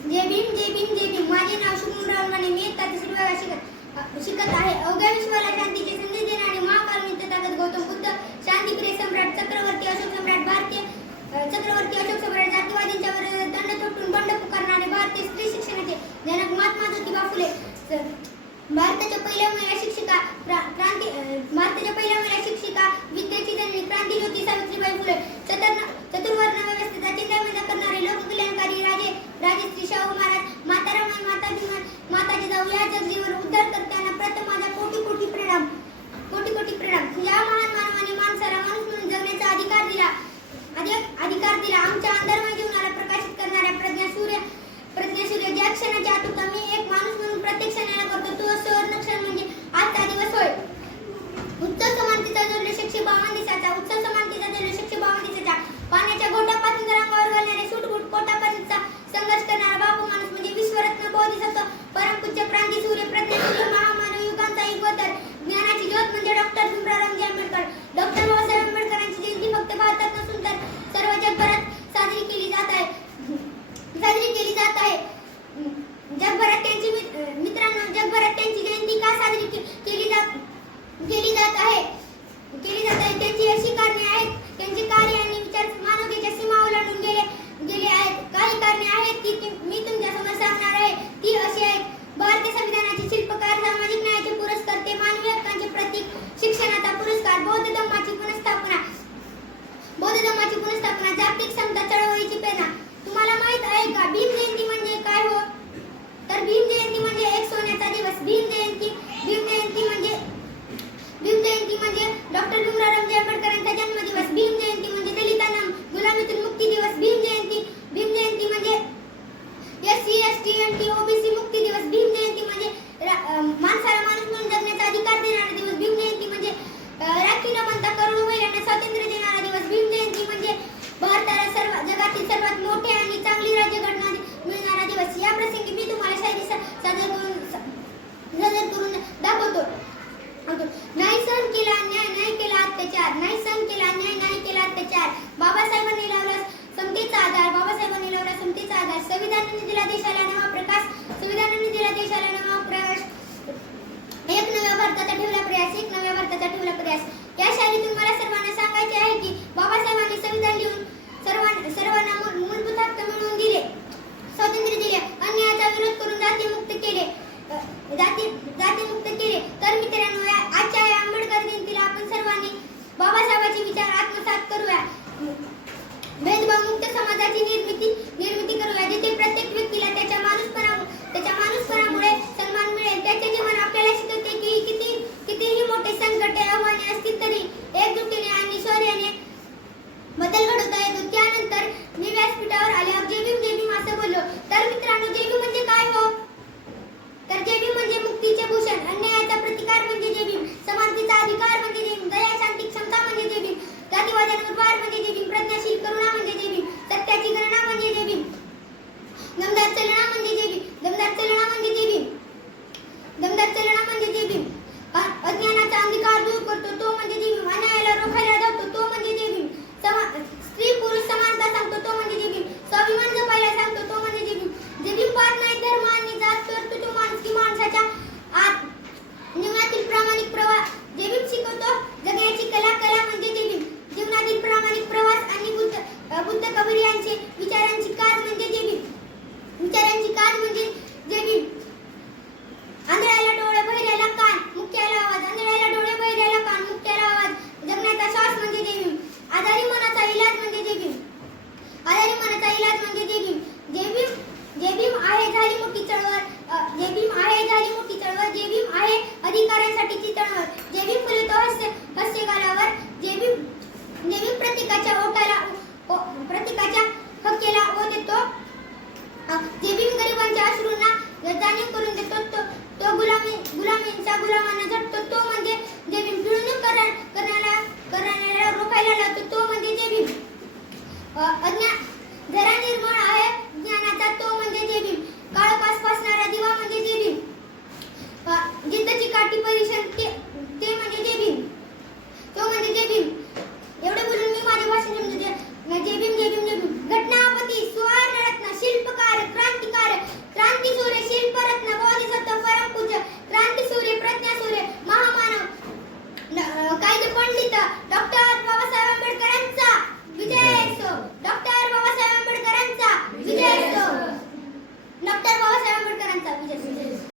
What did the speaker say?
जय भीम जय भीम जय भीम माझे नाव शुभमराव माने मी इयत्ता तिसरी वर्गात शिकत शिकत आहे. अवघ्या विश्वाला शांतीचे संदेश देणारे महाकाल तथागत गौतम बुद्ध शांतिप्रिय सम्राट चक्रवर्ती अशोक सम्राट भारतीय चक्रवर्ती अशोक सम्राट जातीवादींच्या विरोधात दंड थोपटून बंड पुकारणारे भारतीय स्त्री शिक्षणाचे जनक महात्मा ज्योतिबा फुले. भारताच्या पहिल्या महिला शिक्षिका क्रांती भारताच्या पहिल्या महिला शिक्षिका विद्याची जननी क्रांती ज्योती सावित्रीबाई फुले. चतुर्वर्ण व्यवस्थेचा चिंता करणारे लोकगीत केली जात आहे नाही सण केला अन्याय नाही केला अत्याचार नाही सण केला अन्याय नाही केला अत्याचार. बाबासाहेबांनी लावला समतेचा आधार बाबासाहेबांनी लावला समतेचा आधार. संविधानाने दिला देशाला नवा प्रकाश संविधानाने दिला देशाला नवा मित्रांनो आजच्या या आंबेडकर जयंतीला आपण सर्वांनी बाबासाहेबांचे विचार आत्मसात करूया. भेदभाव मुक्त समाजाची निर्मिती निर्मिती करना तो तो मंदिर देवी अज्ञान